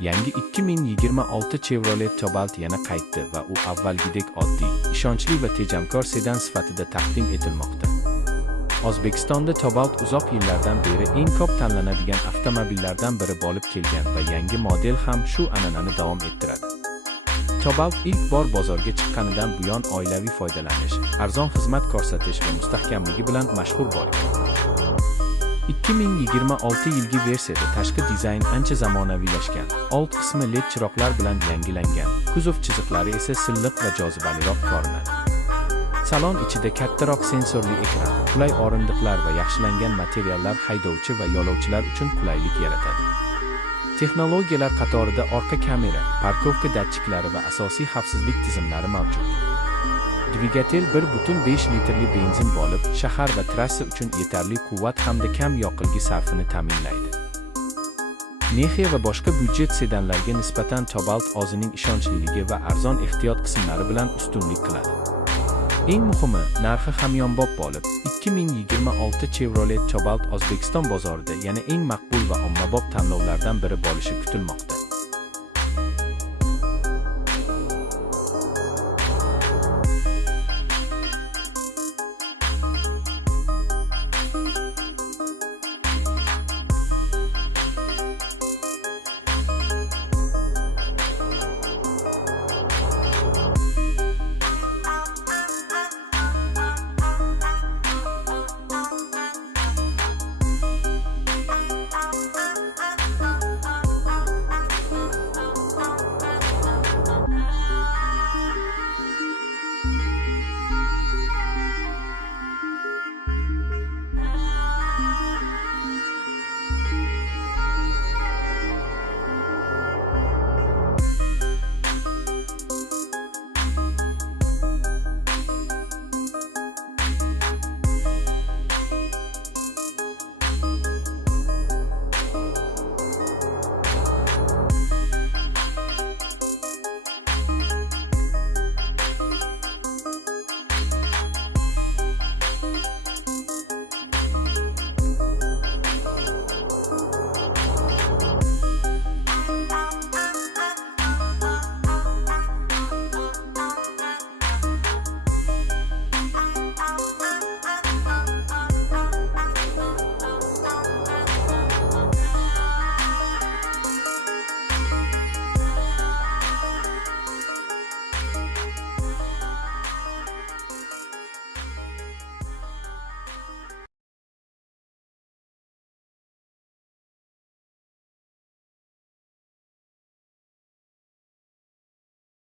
Yangi 2026 Chevrolet Cobalt yana qaytdi va u avvalgidek oddiy, ishonchli va tejamkor sedan sifatida taqdim etilmoqda. O'zbekistonda Cobalt uzoq yillardan beri eng ko'p tanlanadigan avtomobillardan biri bo'lib kelgan va yangi model ham shu an'anani davom ettiradi. Cobalt ilk bor bozorga chiqqanidan buyon oilaviy foydalanish, arzon xizmat ko'rsatish va mustahkamligi bilan mashhur bo'lgan. 2026 yilgi versiyada tashqi dizayn ancha zamonaviylashgan, old qismi LED chiroqlar bilan yangilangan, kuzov chiziqlari esa silliq va jozibaliroq ko'rinadi. Salon ichida kattaroq sensorli ekran, qulay o'rindiqlar va yaxshilangan materiallar haydovchi va yo'lovchilar uchun qulaylik yaratadi. Texnologiyalar qatorida orqa kamera, parkovka datchiklari va asosiy xavfsizlik tizimlari mavjud. Dvigatel 1.5 litrli benzin bo'lib, shahar va trassa uchun yetarli quvvat hamda kam yoqilg'i sarfini ta'minlaydi. Nexia va boshqa byudjet sedanlarga nisbatan Cobalt o'zining ishonchliligi va arzon ehtiyot qismlari bilan ustunlik qiladi. Eng muhimi, narxi hamyonbop bo'lib, 2026 Chevrolet Cobalt O'zbekiston bozorida yana eng maqbul va ommabop tanlovlardan biri bo'lishi kutilmoqda.